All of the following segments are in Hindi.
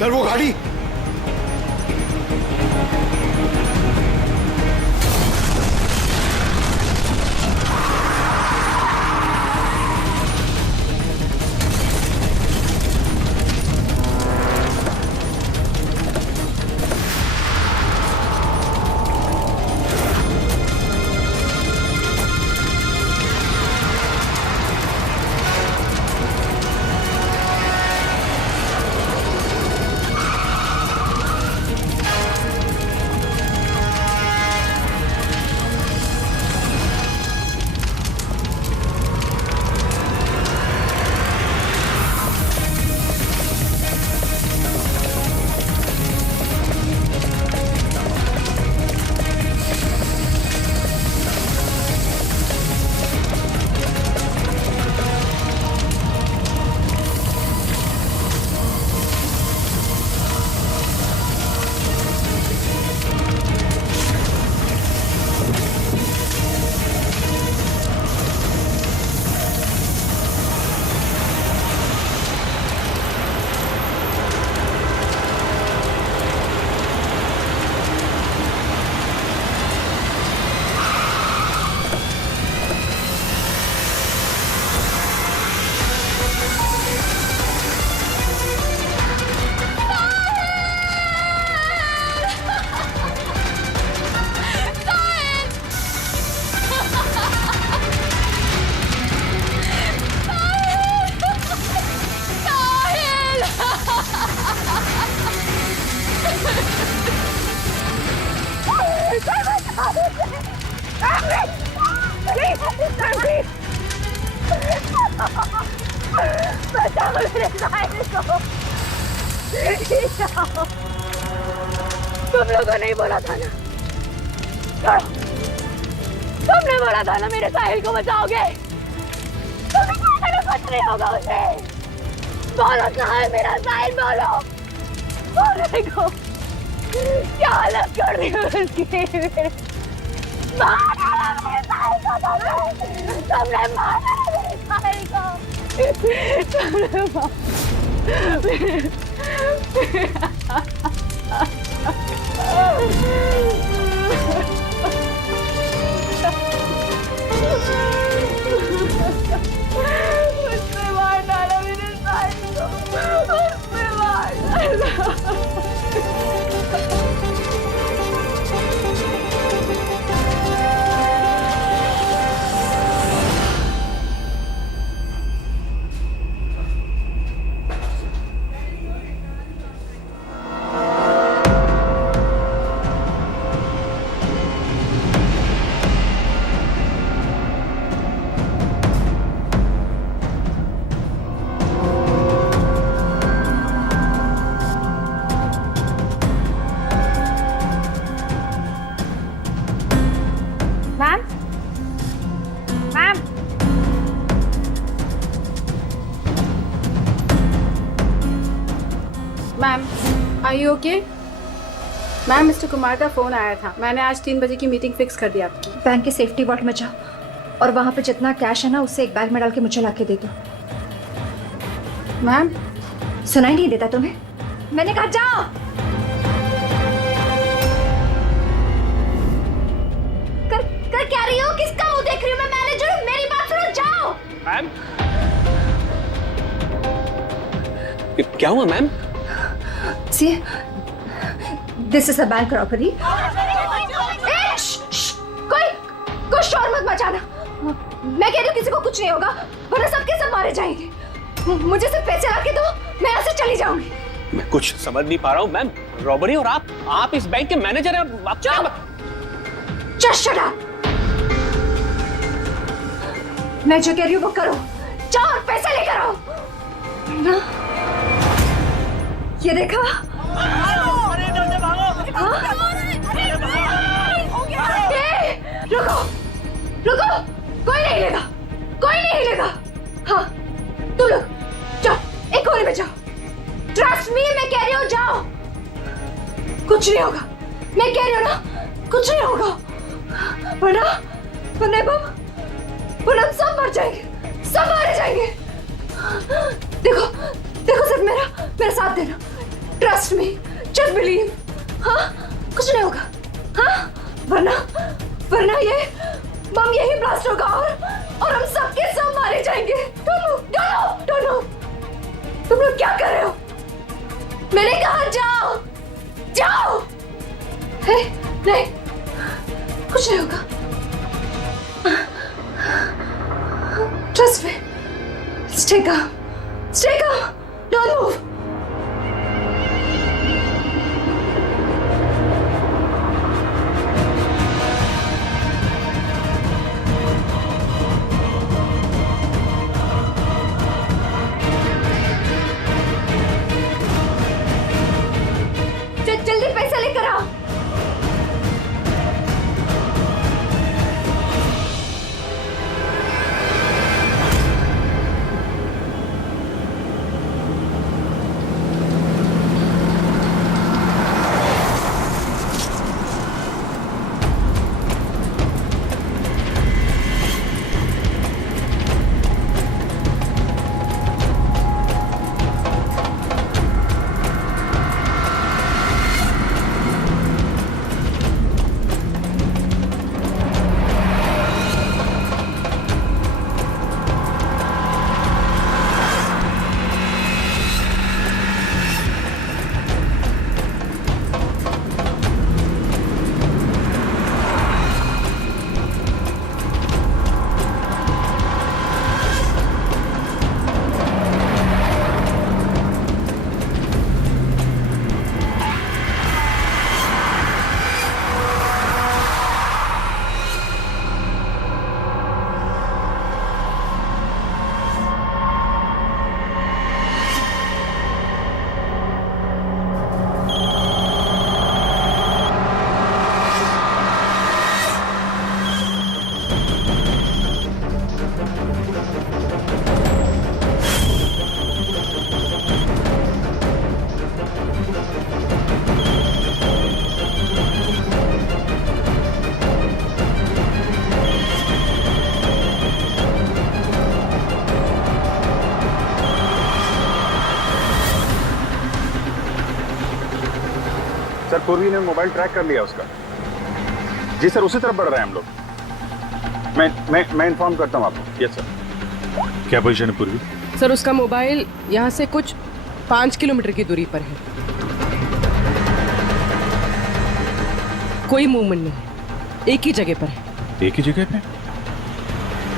सर वो गाड़ी। तुम लोगों ने बोला था ना, तुमने बोला था ना मेरे साहिल को बचाओगे। कुछ नहीं होगा उसे। बोलो कहाँ है मेरा साहिल, बोलो। बोलने को क्या हालत कर रही हो उसकी। मार डाला मेरे साहिल को, तुमने मार डाला मेरे साहिल को। उसने मार डाला मेरे साहिल को, उसने मार डाला। Ma'am, are you okay? Ma'am, mister Kumar का फ़ोन आया था। मैंने आज 3 बजे की मीटिंग फिक्स कर दी आपकी। बैंक के सेफ्टी वॉल्ट में जाओ और वहाँ पे जितना कैश है ना उससे एक बैग में डाल के मुझे ला के दे दो। मैम, सुनाई नहीं देता तुम्हें? मैंने कहा जाओ। कर क्या रही हो? किसका मुंह देख रही हो? मैं मैनेजर हूँ, मेरी बात सुनो, जाओ। मैम, क्या हुआ ma'am? See, this is a bank robbery. कोई शोर मत मचाना। मैं कह रही हूँ किसी को कुछ नहीं होगा, वरना सबके सब मारे जाएंगे। मुझे सिर्फ पैसे ला के दो, मैं यहाँ से चली जाऊंगी। मैं कुछ समझ नहीं पा रहा हूँ मैम। रॉबरी और आप इस बैंक के मैनेजर हैं। आप Just shut up. मैं जो कह रही हूँ वो करो। जाओ और पैसे लेकर आओ। ना? ये देखा? रुको, रुको, कोई नहीं लेगा, कोई नहीं लेगा। हाँ, तुम लोग जाओ, एक कोने में जाओ। ट्रस्ट मी, मैं कह रही हूँ जाओ। कुछ नहीं होगा, मैं कह रही हूँ ना, कुछ नहीं होगा। वरना हम सब मर जाएंगे, सब मारे जाएंगे। देखो, देखो सिर्फ मेरा साथ देना। Trust me, just believe. हाँ, कुछ नहीं होगा। हाँ, वरना वरना ये बम यही ब्लास्ट होगा और हम सबके सब मारे जाएंगे। Don't move. तुम लोग क्या कर रहे हो? मैंने कहा जाओ, जाओ। नहीं, कुछ नहीं होगा। Trust me, stay calm, don't move. जल्दी पैसा लेकर आओ। सर पूर्वी ने मोबाइल ट्रैक कर लिया उसका। जी सर, उसी तरफ बढ़ रहे हैं हम लोग। मैं इन्फॉर्म करता हूँ आपको। Yes sir. क्या पोजीशन है पूर्वी? सर उसका मोबाइल यहाँ से कुछ 5 किलोमीटर की दूरी पर है। कोई मूवमेंट नहीं, एक ही जगह पर है। एक ही जगह पे?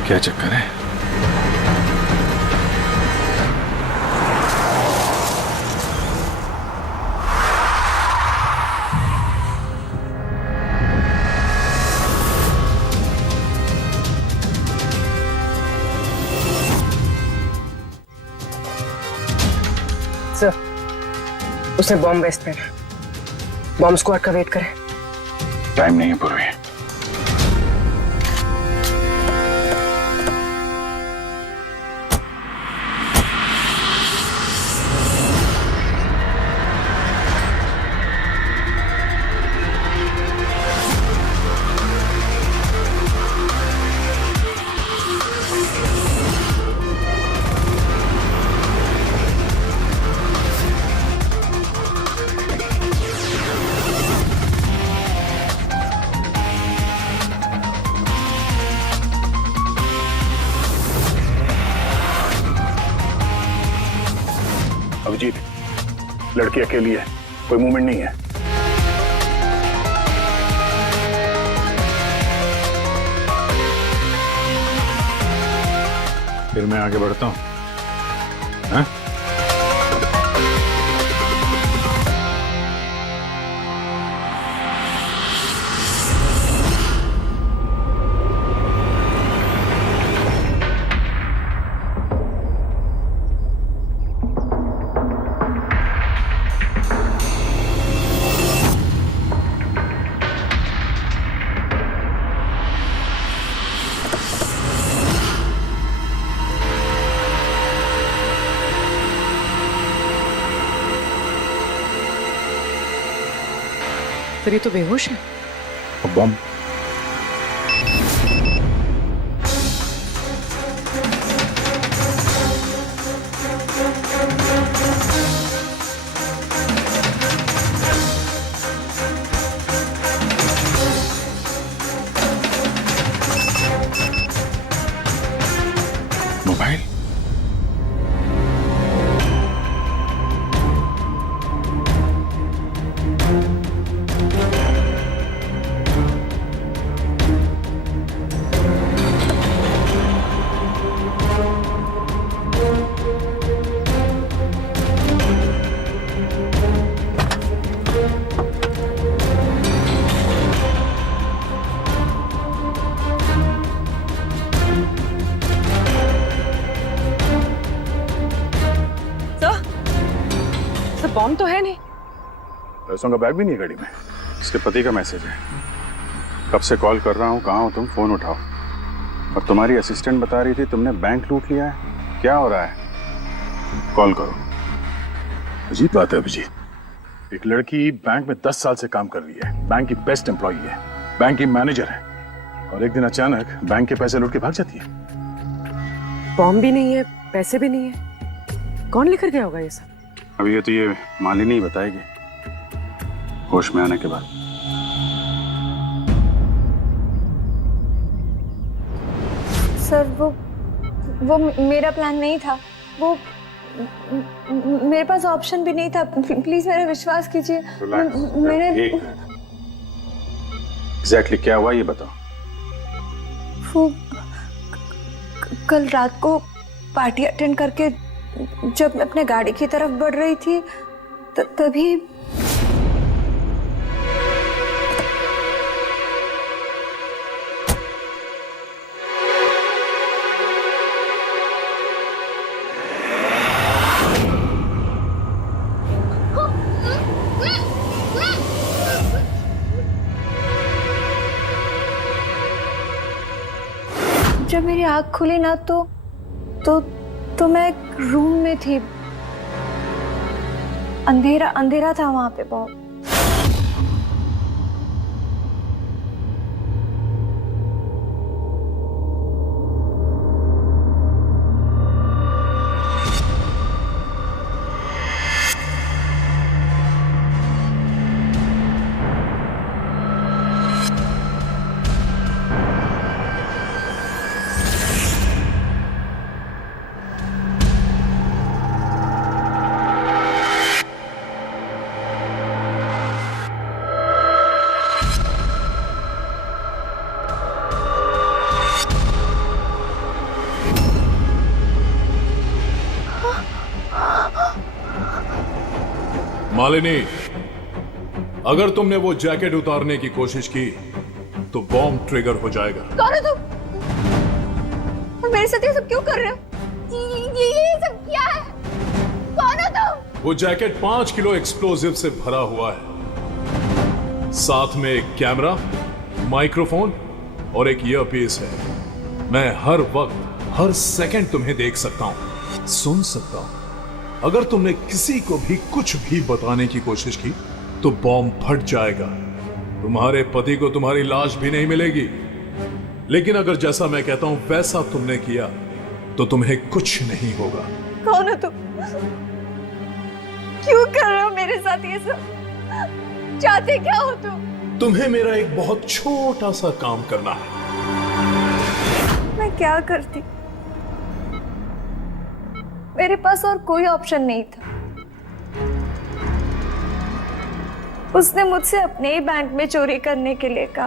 क्या चक्कर है? सर उसने बॉम्ब वेस्ट पहना। बॉम्ब स्क्वाड का वेट करें। टाइम नहीं है पूर्वी। अभिजीत, लड़की अकेली है, कोई मूवमेंट नहीं है। फिर मैं आगे बढ़ता हूं। हाँ? सर ये तो बेहोश है। बॉम्ब बॉम्ब तो है नहीं। पैसों का बैग भी नहीं है गाड़ी में। इसके पति का मैसेज है। कब से कॉल कर रहा हूँ, कहाँ हो तुम, फोन उठाओ। और तुम्हारी असिस्टेंट बता रही थी तुमने बैंक लूट लिया है। क्या हो रहा है? कॉल करो। अजीब बात है अभिजीत, एक लड़की बैंक में 10 साल से काम कर रही है, बैंक की बेस्ट एम्प्लॉई है, बैंक की मैनेजर है, और एक दिन अचानक बैंक के पैसे लूट के भाग जाती है। बॉम्ब भी नहीं है, पैसे भी नहीं है, कौन लेकर गया होगा ये सब? अभी ये मालिनी ही बताएगी होश में आने के बाद। सर वो मेरा प्लान नहीं था। वो मेरे पास ऑप्शन भी नहीं था। प्लीज मेरा विश्वास कीजिए। मैंने एग्जैक्टली क्या हुआ ये बताओ। वो कल रात को पार्टी अटेंड करके जब मैं अपने गाड़ी की तरफ बढ़ रही थी तभी जब मेरी आँख खुली ना तो मैं एक रूम में थी। अंधेरा अंधेरा था वहां पे बहुत। मालिनी, अगर तुमने वो जैकेट उतारने की कोशिश की तो बॉम्ब ट्रिगर हो जाएगा। कौन हो तुम? और मेरे साथ ये सब क्यों कर रहे हो? ये सब क्या है? कौन हो तुम? वो जैकेट 5 किलो एक्सप्लोजिव से भरा हुआ है। साथ में एक कैमरा, माइक्रोफोन और एक ईयरपीस है। मैं हर वक्त, हर सेकंड तुम्हें देख सकता हूं, सुन सकता हूं। अगर तुमने किसी को भी कुछ भी बताने की कोशिश की तो बॉम्ब फट जाएगा। तुम्हारे पति को तुम्हारी लाश भी नहीं मिलेगी। लेकिन अगर जैसा मैं कहता हूं वैसा तुमने किया तो तुम्हें कुछ नहीं होगा। कौन हो तुम? क्यों कर रहे हो मेरे साथ ये सब? चाहते क्या हो तुम? तुम्हें मेरा एक बहुत छोटा सा काम करना है। मैं क्या करती? मेरे पास और कोई ऑप्शन नहीं था। उसने मुझसे अपने ही बैंक में चोरी करने के लिए कहा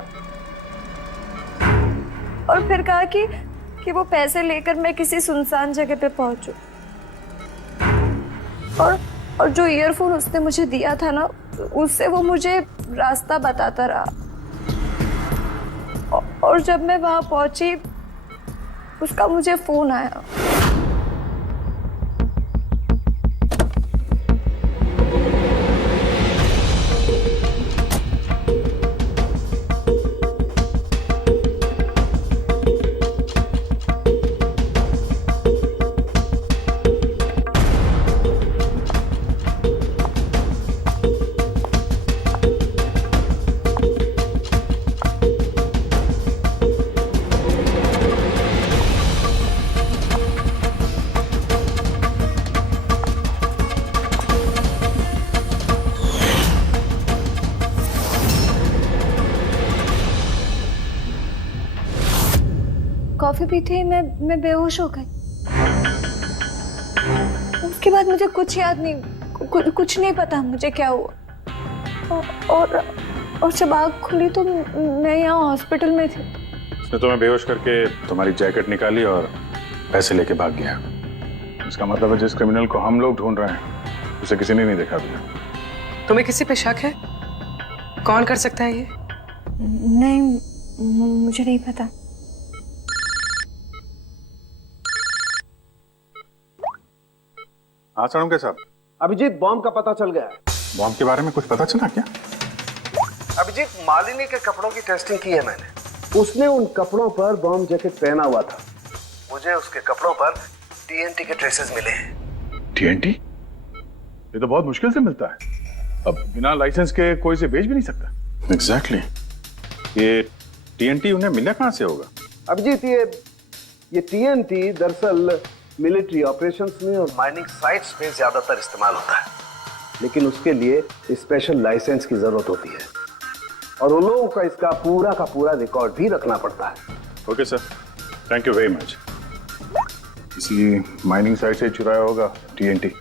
और फिर कहा कि वो पैसे लेकर मैं किसी सुनसान जगह पे पहुंचूं। और जो ईयरफोन उसने मुझे दिया था ना, उससे वो मुझे रास्ता बताता रहा। और जब मैं वहां पहुंची उसका मुझे फोन आया। कॉफी पीते ही मैं बेहोश हो गई। उसके बाद मुझे कुछ याद नहीं, कुछ नहीं पता मुझे क्या हुआ। और जब आँख खुली तो मैं यहाँ हॉस्पिटल में थी। उसने तुम्हें बेहोश करके तुम्हारी जैकेट निकाली और पैसे लेके भाग गया। इसका मतलब है जिस क्रिमिनल को हम लोग ढूंढ रहे हैं उसे किसी ने नहीं देखा अभी। तुम्हें किसी पे शक है? कौन कर सकता है ये? नहीं, मुझे नहीं पता। हाँ सनम के साहब, अभिजीत, बॉम्ब का पता चल गया है। बॉम्ब के बारे में कुछ पता चला क्या? अभिजीत, मालिनी के कपड़ों की टेस्टिंग की है मैंने। उसने उन कपड़ों पर बॉम्ब जैकेट पहना हुआ था। मुझे उसके कपड़ों पर टीएनटी के ट्रेसेस मिले हैं। टीएनटी? ये तो बहुत मुश्किल से मिलता है। अब बिना लाइसेंस के कोई से बेच भी नहीं सकता। एग्जैक्टली। ये टीएनटी उन्हें मिला कहां से होगा? अभिजीत, ये टीएनटी दरअसल मिलिट्री ऑपरेशंस में और माइनिंग साइट्स में ज्यादातर इस्तेमाल होता है, लेकिन उसके लिए स्पेशल लाइसेंस की जरूरत होती है और उन लोगों का इसका पूरा रिकॉर्ड भी रखना पड़ता है। Okay sir, thank you very much. किसी माइनिंग साइट से चुराया होगा टीएनटी।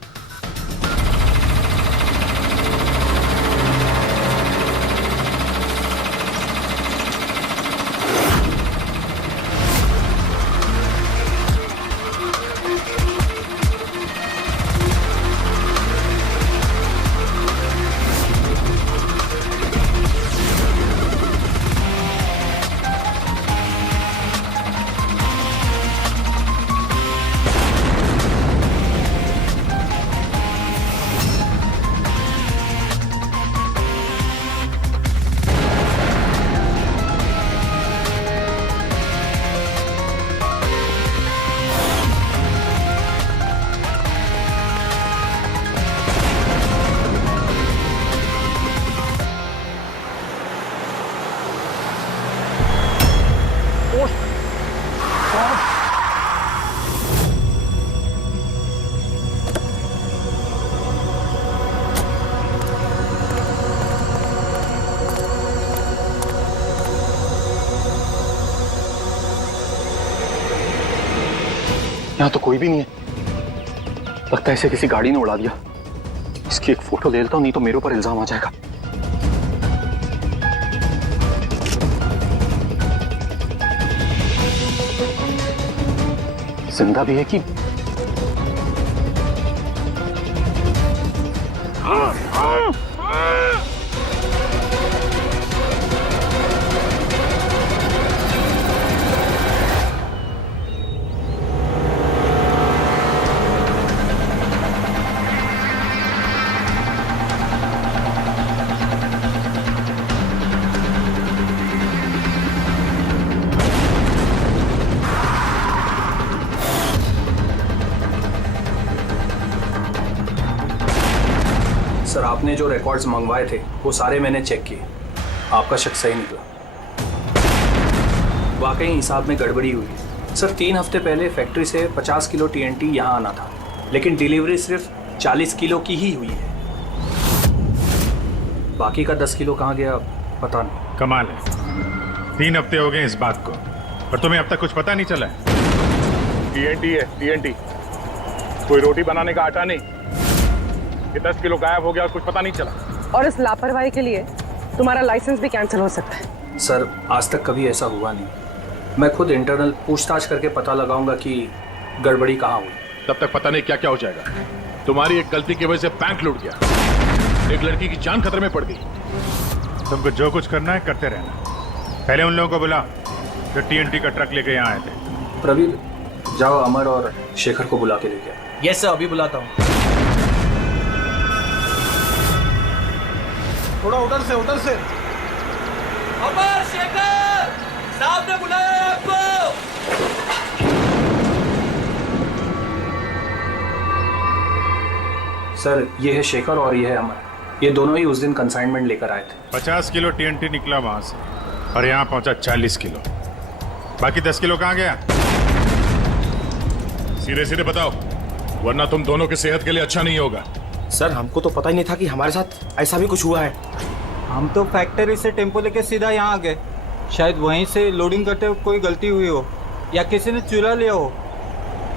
यहाँ तो कोई भी नहीं है। लगता है इसे किसी गाड़ी ने उड़ा दिया। इसकी एक फोटो ले लेता हूँ, नहीं तो मेरे ऊपर इल्जाम आ जाएगा। जिंदा भी है कि सर, आपने जो रिकॉर्ड्स मंगवाए थे वो सारे मैंने चेक किए। आपका शक सही निकला। वाकई हिसाब में गड़बड़ी हुई है। सर, 3 हफ्ते पहले फैक्ट्री से 50 किलो टीएनटी यहाँ आना था, लेकिन डिलीवरी सिर्फ 40 किलो की ही हुई है। बाकी का 10 किलो कहाँ गया पता नहीं। कमाल है, 3 हफ्ते हो गए इस बात को और तुम्हें अब तक कुछ पता नहीं चला है? टीएनटी है, टीएनटी। कोई रोटी बनाने का आटा नहीं। ये 10 किलो गायब हो गया और कुछ पता नहीं चला। और इस लापरवाही के लिए तुम्हारा लाइसेंस भी कैंसिल हो सकता है। सर, आज तक कभी ऐसा हुआ नहीं। मैं खुद इंटरनल पूछताछ करके पता लगाऊंगा कि गड़बड़ी कहाँ हुई। तब तक पता नहीं क्या क्या हो जाएगा। तुम्हारी एक गलती की वजह से बैंक लूट गया, एक लड़की की जान खतरे में पड़ गई। तुमको जो कुछ करना है करते रहना। पहले उन लोगों को बुला जो टीएनटी का ट्रक लेके यहाँ आए थे। प्रवीण, जाओ अमर और शेखर को बुला के लेके आओ। यस सर, अभी बुलाता हूँ। थोड़ा उधर से अमर, शेखर साहब ने बुलाया आपको। सर, ये है शेखर और ये है अमर। ये दोनों ही उस दिन कंसाइनमेंट लेकर आए थे। 50 किलो टीएनटी निकला वहां से और यहाँ पहुंचा 40 किलो। बाकी 10 किलो कहाँ गया? सीधे सीधे बताओ, वरना तुम दोनों की सेहत के लिए अच्छा नहीं होगा। सर, हमको तो पता ही नहीं था कि हमारे साथ ऐसा भी कुछ हुआ है। हम तो फैक्ट्री से टेम्पो लेके सीधा यहाँ आ गए। शायद वहीं से लोडिंग करते वक्त कोई गलती हुई हो या किसी ने चुरा लिया हो।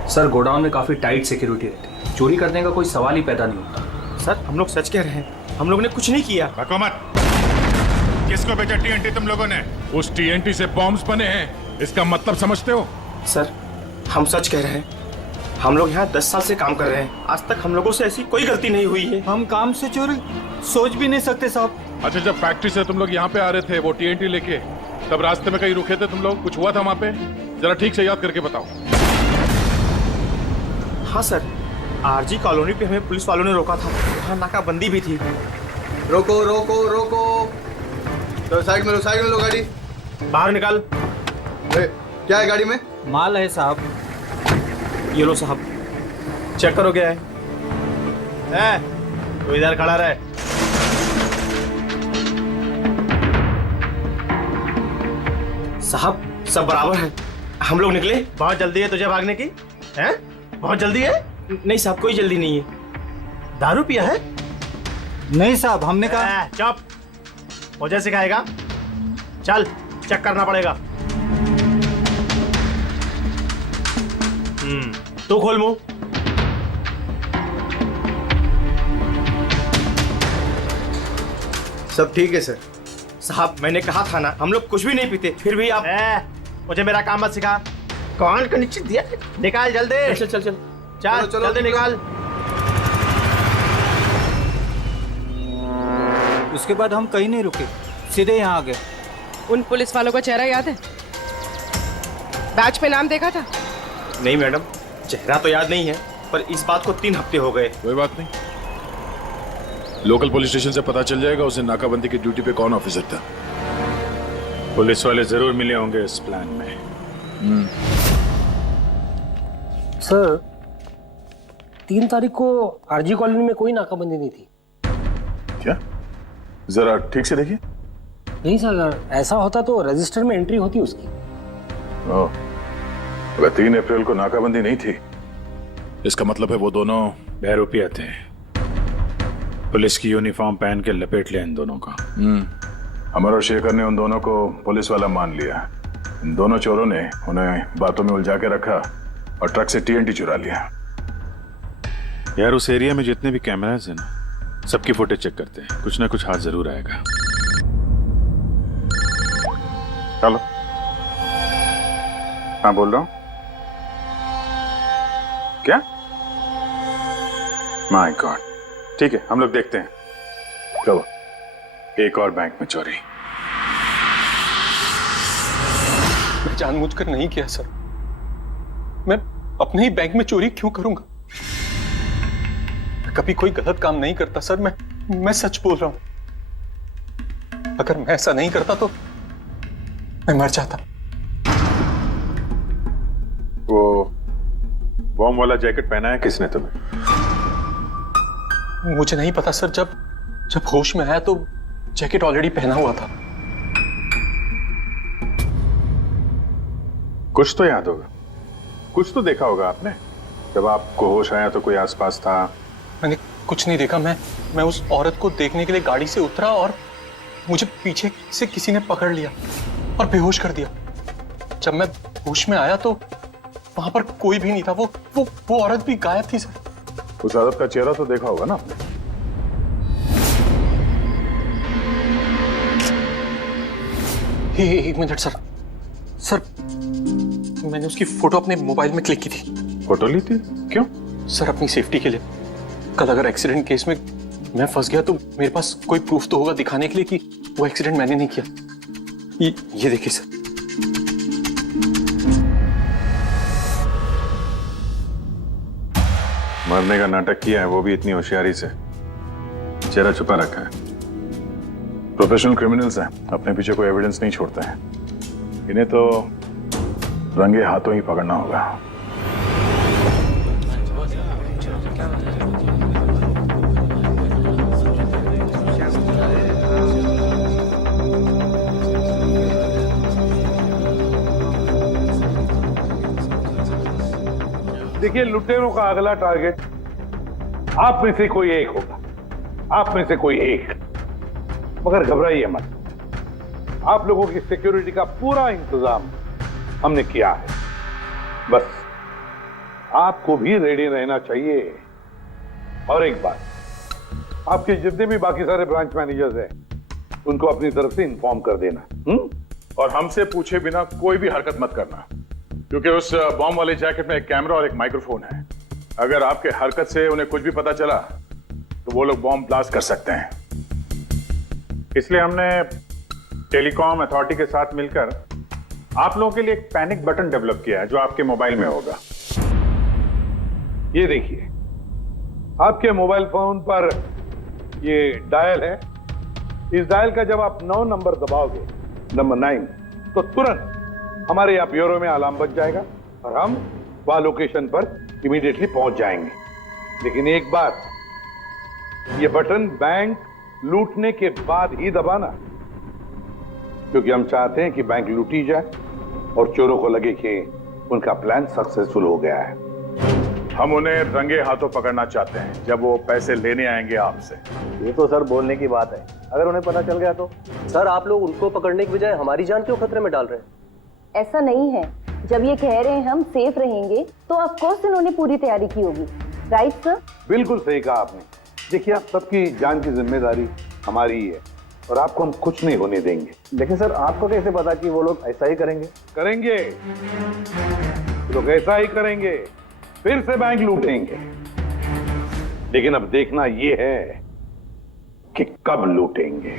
सर, गोडाउन में काफी टाइट सिक्योरिटी रहती है। चोरी करने का कोई सवाल ही पैदा नहीं होता। सर, हम लोग सच कह रहे हैं, हम लोग ने कुछ नहीं किया। बको मत। किसको बेचा टीएनटी तुम लोगों ने? उस टीएनटी से बॉम्ब्स बने हैं, इसका मतलब समझते हो? सर, हम सच कह रहे हैं। हम लोग यहाँ 10 साल से काम कर रहे हैं। आज तक हम लोगों से ऐसी कोई गलती नहीं हुई है। हम काम से चोरी सोच भी नहीं सकते साहब। अच्छा, जब फैक्ट्री से तुम लोग यहाँ पे आ रहे थे वो टीएनटी लेके, तब रास्ते में कहीं रुके थे तुम लोग? कुछ हुआ था वहाँ पे? जरा ठीक से याद करके बताओ। हाँ सर, आरजी कॉलोनी पे हमें पुलिस वालों ने रोका था, वहाँ नाकाबंदी भी थी। रोको रोको रोको, तो साइड में लो गाड़ी। बाहर निकाल। क्या है गाड़ी में? माल है साहब। ये लो साहब, चेक करो क्या है। तो इधर खड़ा रहे। साहब सब बराबर है, हम लोग निकले। बहुत जल्दी है तुझे भागने की? हैं? बहुत जल्दी है? नहीं साहब, कोई जल्दी नहीं है। दारू पिया है? नहीं साहब, हमने कहा। चुप, मुझे सिखाएगा? चल चेक करना पड़ेगा। तू खोल मुंह। सब ठीक है सर। साहब मैंने कहा था ना, हम लोग कुछ भी नहीं पीते, फिर भी आप। मुझे मेरा काम मत सिखा। कौन का निश्चित दिया? निकाल जल्दी। चल चल चल चल, जल्दी निकाल। उसके बाद हम कहीं नहीं रुके, सीधे यहाँ आ गए। उन पुलिस वालों का चेहरा याद है? बैच पे नाम देखा था? नहीं मैडम, चेहरा तो याद नहीं है, पर इस बात को 3 हफ्ते हो गए। कोई बात नहीं, लोकल पुलिस स्टेशन से पता चल जाएगा उसे नाकाबंदी की ड्यूटी पे कौन ऑफिसर था। पुलिस वाले जरूर मिले होंगे इस प्लान में। सर 3 तारीख को आरजी कॉलोनी में कोई नाकाबंदी नहीं थी। क्या? जरा ठीक से देखिए। नहीं सर, अगर ऐसा होता तो रजिस्टर में एंट्री होती उसकी। ओह, अगर 3 अप्रैल को नाकाबंदी नहीं थी, इसका मतलब है वो दोनों बहरूपिया थे। पुलिस की यूनिफॉर्म पहन के लपेट लिया इन दोनों का। अमर और शेखर ने उन दोनों को पुलिस वाला मान लिया। इन दोनों चोरों ने उन्हें बातों में उलझा के रखा और ट्रक से TNT चुरा लिया। यार उस एरिया में जितने भी कैमरास हैं ना, सबकी फुटेज चेक करते हैं, कुछ ना कुछ हाथ जरूर आएगा। हेलो, हाँ बोल रहा हूँ। क्या? माय गॉड, ठीक है हम लोग देखते हैं। चलो, एक और बैंक में चोरी। मैं जानबूझकर नहीं किया सर, मैं अपने ही बैंक में चोरी क्यों करूंगा? मैं कभी कोई गलत काम नहीं करता सर, मैं सच बोल रहा हूं। अगर मैं ऐसा नहीं करता तो मैं मर जाता। वो बॉम्ब वाला जैकेट पहना है किसने तुम्हें? मुझे नहीं पता सर, जब होश में आया तो जैकेट ऑलरेडी पहना हुआ था। कुछ तो याद होगा, कुछ तो देखा होगा आपने। जब आपको होश आया तो कोई आसपास था? मैंने कुछ नहीं देखा। मैं उस औरत को देखने के लिए गाड़ी से उतरा और मुझे पीछे से किसी ने पकड़ लिया और बेहोश कर दिया। जब मैं होश में आया तो वहां पर कोई भी नहीं था। वो औरत भी गायब थी सर। उस औरत का चेहरा तो देखा होगा ना आपने? एक मिनट सर, मैंने उसकी फोटो अपने मोबाइल में क्लिक की थी। फोटो ली थी? क्यों? सर अपनी सेफ्टी के लिए। कल अगर एक्सीडेंट केस में मैं फंस गया तो मेरे पास कोई प्रूफ तो होगा दिखाने के लिए कि वो एक्सीडेंट मैंने नहीं किया। ये देखिए सर। मरने का नाटक किया है, वो भी इतनी होशियारी से। चेहरा छुपा रखा है। प्रोफेशनल क्रिमिनल्स हैं, अपने पीछे कोई एविडेंस नहीं छोड़ते हैं। इन्हें तो रंगे हाथों ही पकड़ना होगा। देखिए, लुटेरों का अगला टारगेट आप में से कोई एक होगा, आप में से कोई एक। मगर घबराइए मत, आप लोगों की सिक्योरिटी का पूरा इंतजाम हमने किया है। बस आपको भी रेडी रहना चाहिए। और एक बात, आपके जितने भी बाकी सारे ब्रांच मैनेजर्स हैं, उनको अपनी तरफ से इन्फॉर्म कर देना। और हमसे पूछे बिना कोई भी हरकत मत करना, क्योंकि उस बॉम्ब वाले जैकेट में एक कैमरा और एक माइक्रोफोन है। अगर आपके हरकत से उन्हें कुछ भी पता चला तो वो लोग बॉम्ब ब्लास्ट कर सकते हैं। इसलिए हमने टेलीकॉम अथॉरिटी के साथ मिलकर आप लोगों के लिए एक पैनिक बटन डेवलप किया है, जो आपके मोबाइल में होगा। ये देखिए, आपके मोबाइल फोन पर ये डायल है। इस डायल का जब आप 9 नंबर दबाओगे, नंबर 9, तो तुरंत हमारे यहाँ ब्यूरो में अलार्म बज जाएगा और हम वहां लोकेशन पर इमीडिएटली पहुंच जाएंगे। लेकिन एक बात, ये बटन बैंक लूटने के बाद ही दबाना, क्योंकि हम चाहते हैं कि बैंक लूटी जाए और चोरों को लगे कि उनका प्लान सक्सेसफुल हो गया है। हम उन्हें रंगे हाथों पकड़ना चाहते हैं जब वो पैसे लेने आएंगे आपसे। ये तो सर बोलने की बात है, अगर उन्हें पता चल गया तो? सर आप लोग उनको पकड़ने की बजाय हमारी जान क्यों खतरे में डाल रहे हैं? ऐसा नहीं है, जब ये कह रहे हैं हम सेफ रहेंगे तो ऑफ कोर्स इन्होंने पूरी तैयारी की होगी। Right sir? बिल्कुल सही कहा आपने। देखिए, आप सबकी जान की जिम्मेदारी हमारी ही है और आपको हम कुछ नहीं होने देंगे। लेकिन सर आपको कैसे पता कि वो लोग ऐसा ही करेंगे? करेंगे, लोग ऐसा ही करेंगे, फिर से बैंक लूटेंगे। लेकिन अब देखना ये है कि कब लूटेंगे।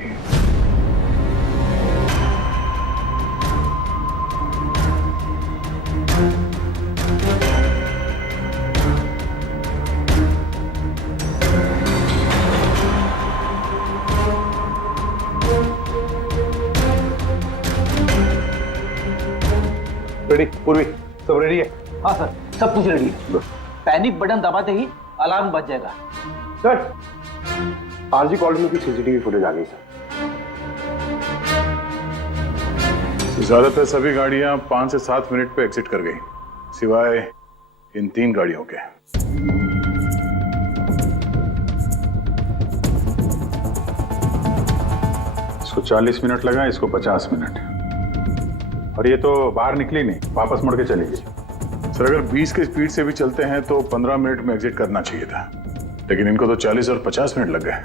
रेडी? पूर्वी सब रेडी है? हाँ सर, सब कुछ रेडी है। पैनिक बटन दबाते ही अलार्म बज जाएगा। सर, आरजी कॉलोनी की सीसीटीवी फुटेज आ गई सर। ज्यादातर सभी गाड़ियां 5 से 7 मिनट पे एग्जिट कर गई, सिवाय इन 3 गाड़ियों के। इसको 40 मिनट लगा, इसको 50 मिनट, और ये तो बाहर निकली नहीं, वापस मुड़ के चली गई। सर, अगर 20 की स्पीड से भी चलते हैं तो 15 मिनट में एग्जिट करना चाहिए था, लेकिन इनको तो 40 और 50 मिनट लग गए।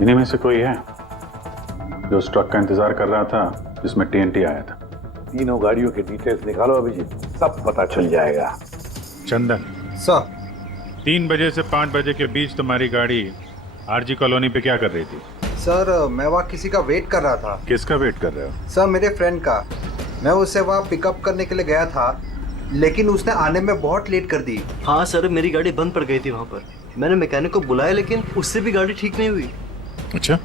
इन्हीं में से कोई है जो उस ट्रक का इंतजार कर रहा था जिसमें TNT आया था? तीनों गाड़ियों के डिटेल्स निकालो अभिजीत, सब पता चल जाएगा। चंदन सर, 3 बजे से 5 बजे के बीच तुम्हारी गाड़ी आरजी कॉलोनी पे क्या कर रही थी? सर मैं वहाँ किसी का वेट कर रहा था। किसका वेट कर रहे हो? सर मेरे फ्रेंड का। मैं उससे वहाँ पिकअप करने के लिए गया था, लेकिन उसने आने में बहुत लेट कर दी। हाँ सर, मेरी गाड़ी बंद पड़ गई थी वहाँ पर। मैंने मैकेनिक को बुलाया लेकिन उससे भी गाड़ी ठीक नहीं हुई। अच्छा,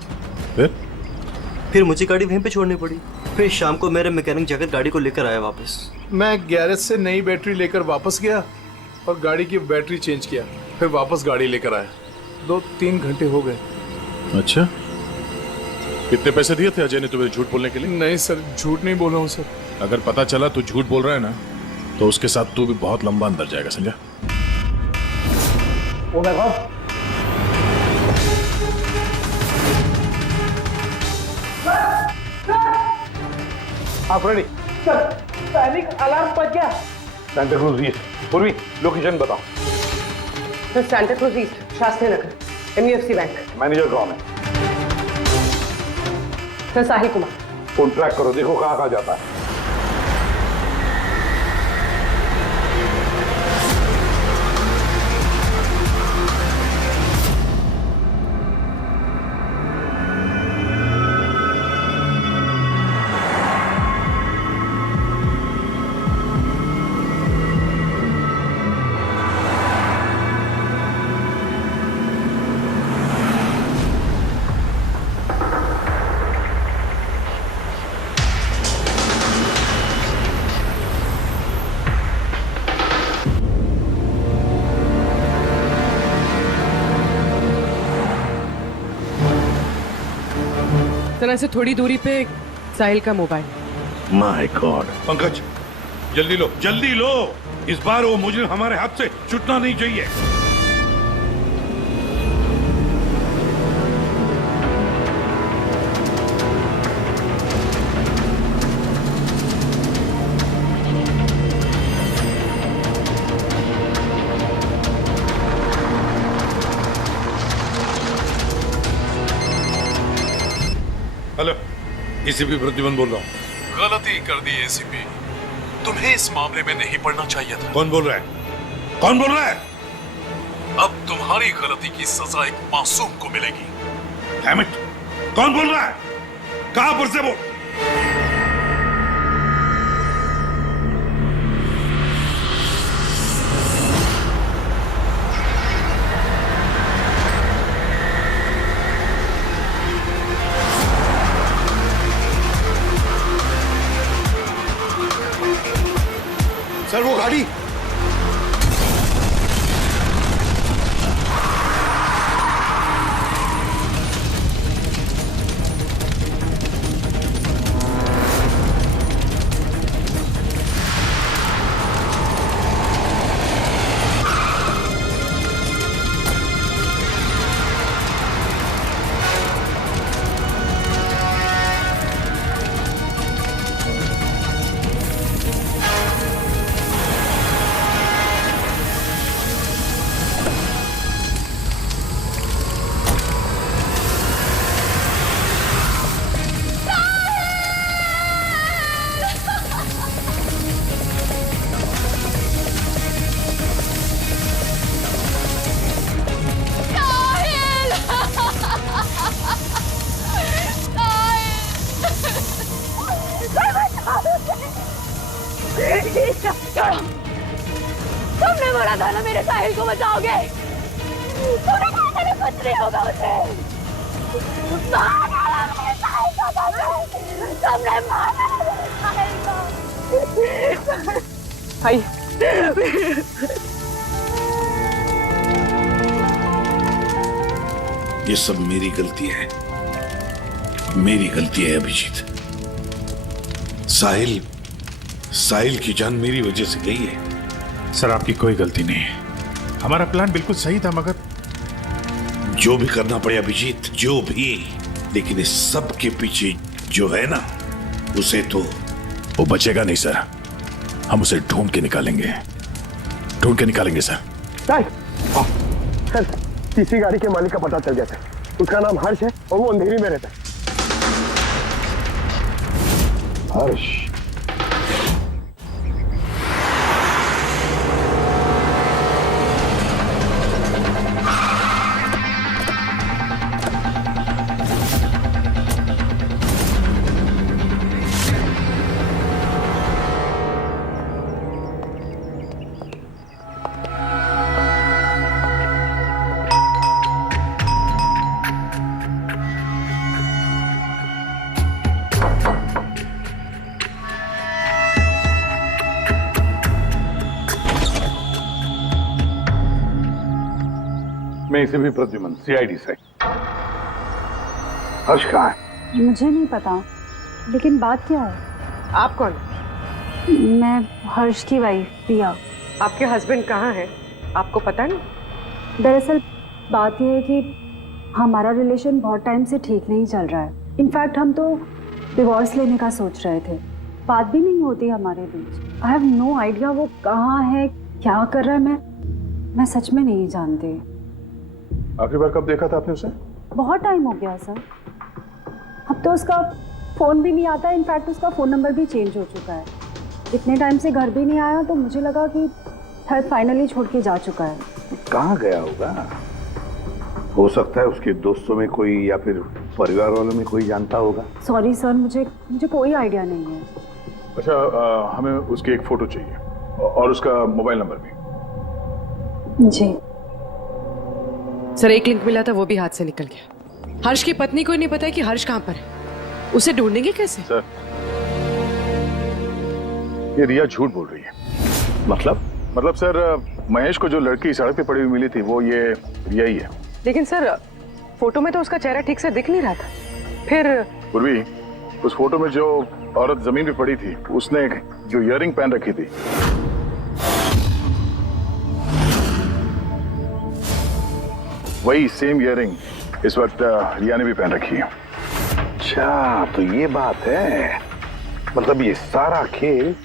फिर मुझे गाड़ी वहीं पे छोड़नी पड़ी। फिर शाम को मेरे मैकेनिक जाकर गाड़ी को लेकर आया वापस। मैं गैरेज से नई बैटरी लेकर वापस गया और गाड़ी की बैटरी चेंज किया, फिर वापस गाड़ी लेकर आया। 2-3 घंटे हो गए। अच्छा, कितने पैसे दिए थे अजय ने तुम्हें झूठ बोलने के लिए? नहीं सर, झूठ नहीं बोल रहा हूँ सर। अगर पता चला तू झूठ बोल रहा है ना, तो उसके साथ तू भी बहुत लंबा अंदर जाएगा, समझा? ओ माय गॉड, आप रेडी? सर पैनिक अलार्म बज गया। सेंटा क्रूज ईस्ट। पूर्वी लोकेशन बताओ। Sir Santa Cruz East, Shastri Nagar, MUFC bank. Manager कौन है? Sir Sahil Kumar. Phone track करो, देखो कहाँ कहाँ जाता है। तरह से थोड़ी दूरी पे साहिल का मोबाइल। My God. पंकज जल्दी लो, इस बार वो मुजरिम हमारे हाथ से छूटना नहीं चाहिए। हेलो, एसीपी प्रतिबंध बोल रहा हूँ। गलती कर दी ACP, तुम्हें इस मामले में नहीं पड़ना चाहिए था। कौन बोल रहा है? कौन बोल रहा है? अब तुम्हारी गलती की सजा एक मासूम को मिलेगी। Damn it! कौन बोल रहा है? कहां पर से बोल? गाड़ी। तुमने बोला था ना मेरे साहिल को बचाओगे। तुमने कहा था ना कुछ नहीं होगा उसे। मार डाला मेरे साहिल को बचाओ। तुमने मार डाला मेरे साहिल को। भाई ये सब मेरी गलती है, मेरी गलती है अभिजीत। साहिल की जान मेरी वजह से गई है। सर आपकी कोई गलती नहीं है, हमारा प्लान बिल्कुल सही था, मगर जो भी करना पड़े अभिजीत, जो भी, लेकिन इस सब के पीछे जो है ना, उसे तो वो बचेगा नहीं सर। हम उसे ढूंढ के निकालेंगे सर। सर तीसरी गाड़ी के मालिक का पता चल गया सर। उसका नाम हर्ष है और वो अंधेरी में रहता है। हर्ष? मैं इसे भी प्रद्युमन, सीआईडी से। हर्ष कहाँ है? मुझे नहीं पता, लेकिन बात क्या है? आप कौन? मैं हर्ष की वाइफ प्रिया। आपके हस्बैंड कहाँ हैं? आपको पता नहीं? दरअसल बात यह है कि हमारा रिलेशन बहुत टाइम से ठीक नहीं चल रहा है। इनफैक्ट हम तो डिवोर्स लेने का सोच रहे थे। बात भी नहीं होती हमारे बीच। आई हैव नो आइडिया वो कहाँ है, क्या कर रहा है। मैं सच में नहीं जानती। आखिरी बार कब देखा था आपने उसे? बहुत टाइम हो गया सर। अब तो उसका फ़ोन भी नहीं आता। इनफैक्ट उसका फ़ोन नंबर भी चेंज हो चुका है। इतने टाइम से घर भी नहीं आया, तो मुझे लगा कि शायद फाइनली छोड़ के जा चुका है। कहाँ गया होगा? हो सकता है उसके दोस्तों में कोई या फिर परिवार वालों में कोई जानता होगा। सॉरी सर, मुझे कोई आइडिया नहीं है। अच्छा, हमें उसकी एक फोटो चाहिए और उसका मोबाइल नंबर भी। जी सर, एक लिंक मिला था, वो भी हाथ से निकल गया। हर्ष की पत्नी को ही नहीं पता है कि हर्ष कहाँ पर है। उसे ढूंढेंगे कैसे? सर, ये रिया झूठ बोल रही है। मतलब सर, महेश को जो लड़की सड़क पे पड़ी हुई मिली थी, वो ये रिया ही है। लेकिन सर, फोटो में तो उसका चेहरा ठीक से दिख नहीं रहा था। फिर पूर्वी, उस फोटो में जो औरत जमीन पे पड़ी थी, उसने जो इयररिंग पहन रखी थी, वही सेम इयररिंग इस वक्त रिया ने भी पहन रखी है। अच्छा, तो ये बात है। मतलब ये सारा खेल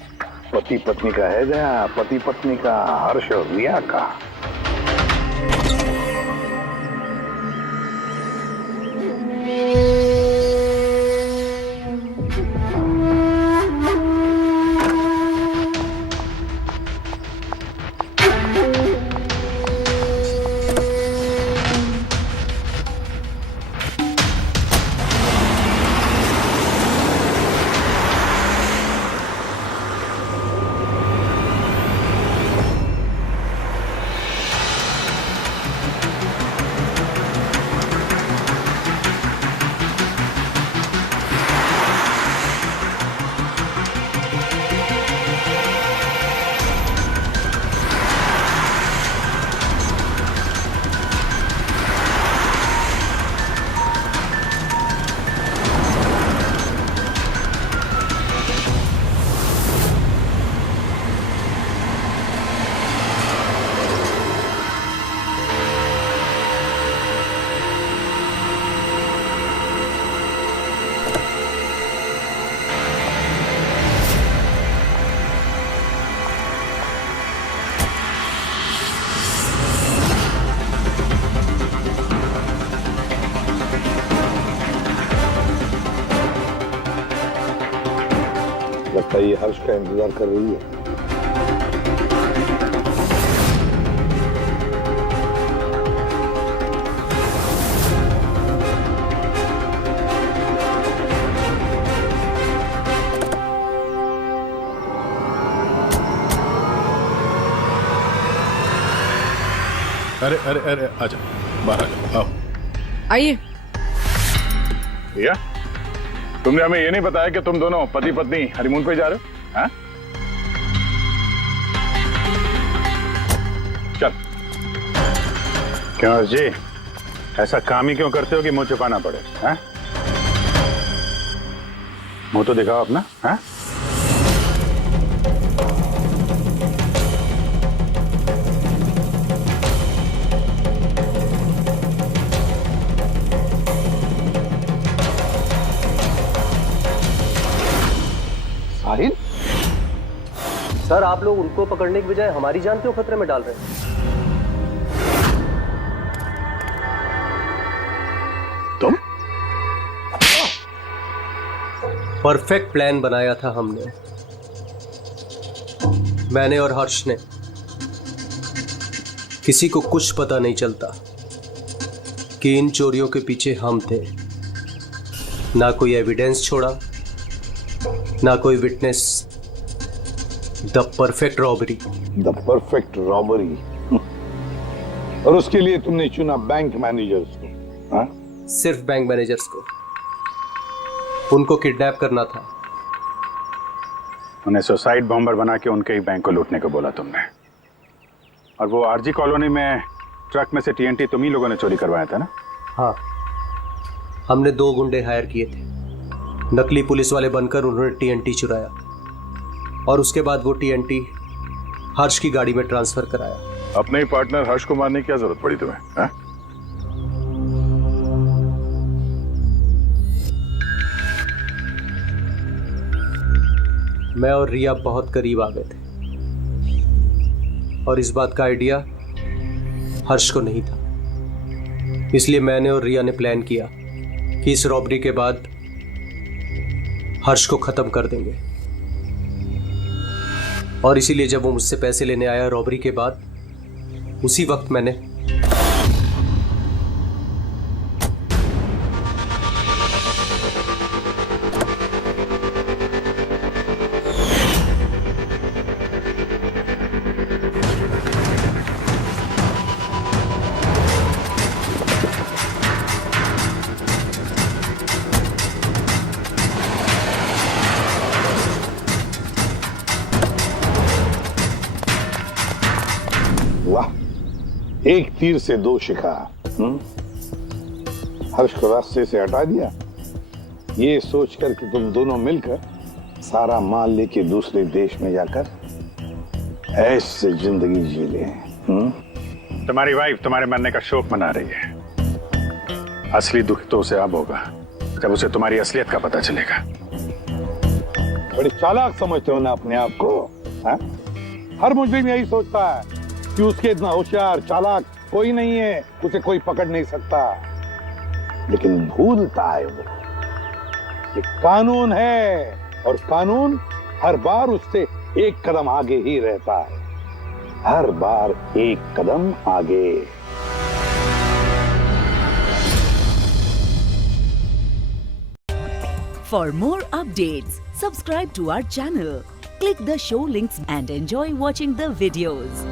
पति पत्नी का है या पति पत्नी का, हर्ष और रिया का? लगता है ये हर्ष का इंतजार कर रही है। अरे अरे अरे आजा, बाहर आजा, आओ। आइए। भैया, तुमने हमें ये नहीं बताया कि तुम दोनों पति पत्नी हनीमून पे जा रहे हो? हाँ? चल। क्यों हर्ष जी, ऐसा काम ही क्यों करते हो कि मुंह छुपाना पड़े? हाँ? मुंह तो दिखाओ अपना। हाँ? साहिल, सर आप लोग उनको पकड़ने की बजाय हमारी जान क्यों खतरे में डाल रहे हैं? तुम? परफेक्ट प्लान बनाया था हमने, मैंने और हर्ष ने। किसी को कुछ पता नहीं चलता कि इन चोरियों के पीछे हम थे। ना कोई एविडेंस छोड़ा, ना कोई witness. The perfect robbery. The perfect robbery. और उसके लिए तुमने चुना बैंक मैनेजर्स को? हाँ? सिर्फ बैंक मैनेजर्स को। उनको किडनैप करना था। उन्हें सुसाइड बॉम्बर बना के उनके ही बैंक को लूटने को बोला तुमने। और वो आरजी कॉलोनी में ट्रक में से टीएनटी तुम ही लोगों ने चोरी करवाया था ना? हाँ, हमने 2 गुंडे हायर किए थे। नकली पुलिस वाले बनकर उन्होंने टीएनटी चुराया और उसके बाद वो टीएनटी हर्ष की गाड़ी में ट्रांसफर कराया। अपने ही पार्टनर हर्ष को मारने की क्या जरूरत पड़ी तुम्हें? हाँ? मैं और रिया बहुत करीब आ गए थे और इस बात का आइडिया हर्ष को नहीं था। इसलिए मैंने और रिया ने प्लान किया कि इस रॉबरी के बाद हर्ष को खत्म कर देंगे। और इसीलिए जब वो मुझसे पैसे लेने आया रॉबरी के बाद, उसी वक्त मैंने एक तीर से 2 शिकार। हर्ष को रास्ते से हटा दिया, ये सोचकर कि तुम दोनों मिलकर सारा माल लेके दूसरे देश में जाकर ऐसे जिंदगी जी ले। तुम्हारी वाइफ तुम्हारे मरने का शोक मना रही है। असली दुख तो उसे अब होगा जब उसे तुम्हारी असलियत का पता चलेगा। बड़ी चालाक समझते हो ना अपने आप को? हा? हर मुजरिम यही सोचता है कि उसके इतना होशियार चालाक कोई नहीं है, उसे कोई पकड़ नहीं सकता। लेकिन भूलता है वो कि कानून है और कानून हर बार उससे एक कदम आगे ही रहता है, हर बार एक कदम आगे। For more updates, subscribe to our channel, click the show links and enjoy watching the videos.